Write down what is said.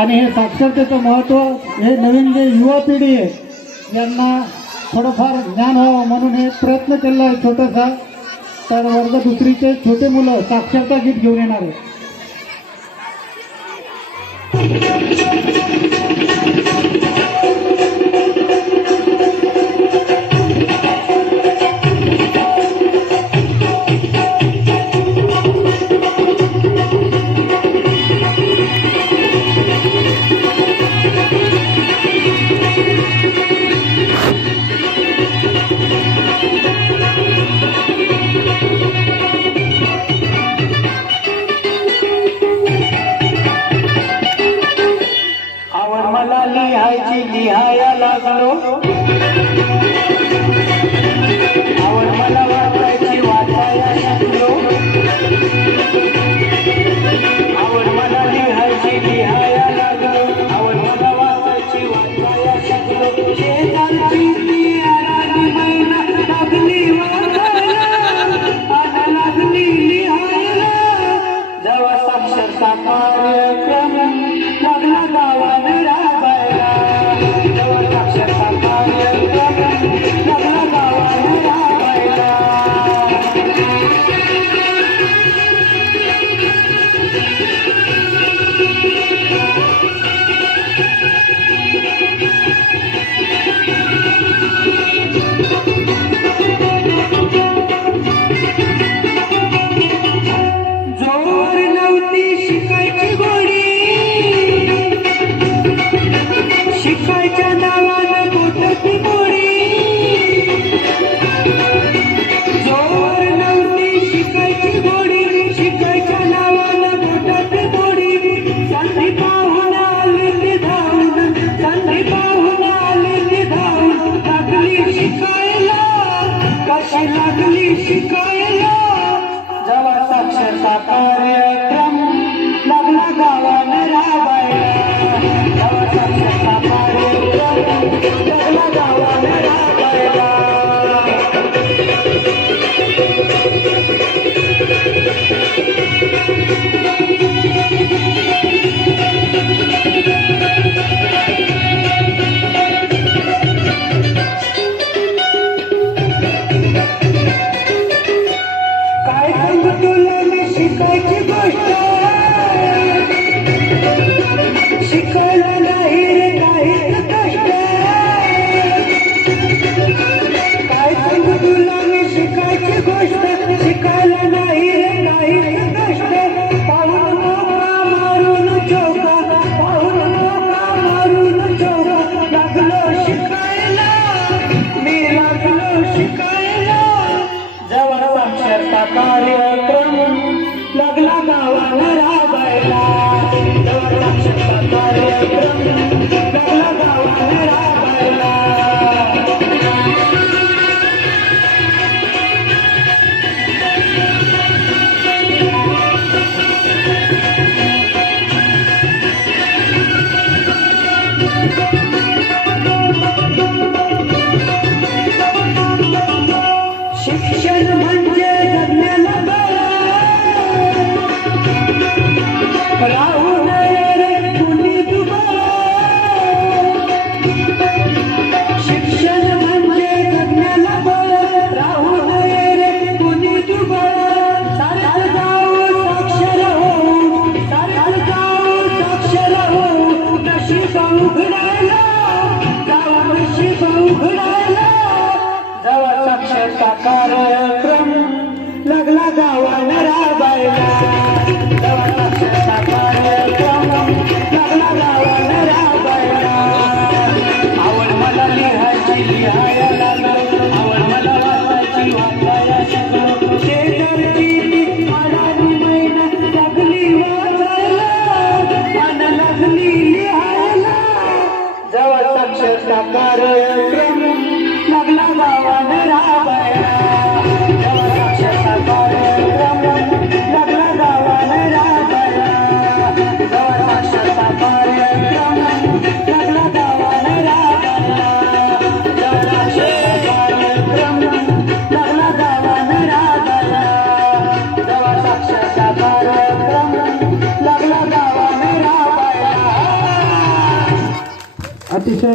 आणि हे साक्षरतेचं महत्त्व हे नवीन जे युवा पिढी आहे यांना थोडंफार ज्ञान व्हावं म्हणून हे प्रयत्न केलेला आहे छोटासा. तर वर्ग दुसरीचे छोटे मुलं साक्षरता गीत घेऊन येणार आहे. लिहाया लागलो आवड मला वाचायची वाचाया शिकलो आवड मला लिहाया लागलो आवड मला वाचायची वाचाया शिकलो शेजारची ती आराधी मैना लागली वाचायला आणि लागली लिहायला जेव्हा साक्षरता कार्यक्रम लागला गावाने राबायला शिकायच्या नावानं बोटाची मोडी जोर नव्हती शिकायची गोडी शिकायच्या नावानं बोटाची मोडी संधी पाहून आली धावून संधी पाहून आली धावून लागली शिकायला कशी लागली शिकायला जेव्हा साक्षरता कार्यक्रम लागला गावाने राबायला जेव्हा साक्षरता लागला गावाने राबायला काय सांगू तुला मी शिकायची गोष्ट शिकायला नाही रे काहीच कष्ट काय सांगू तुला मी शिकायची गोष्ट शिकायला नाही रे काहीच कष्ट पाहून मोका मारून चौका पाहून मोका मारून चौका लागलो शिकायला मी लागलो शिकायला जेव्हा साक्षरता कार्यक्रम लागला गावाला राबायला जेव्हा साक्षरता कार्यक्रम लागला गावाला राबायला शिक्षण म्हणजे जगण्याला राहू नये रे कुणी दुबळा शिक्षण म्हणजे जगण्याला बळ राहू नये रे कुणी दुबळा सारखं जाऊ साक्षर हो सारखं जाऊ साक्षर हो नशीब उघडायला जावा नशीब उघडायला जेव्हा साक्षरता कार्यक्रम लागला गावाने राबायला जेव्हा साक्षरता कार्यक्रम लागला गावाने राबायला आवड मला लिहाया लागलो आवड मला वाचायची वाचाया शिकलो शेजारची आराधी मैना लागली वाचायला आणि लागली लिहायला अतिशय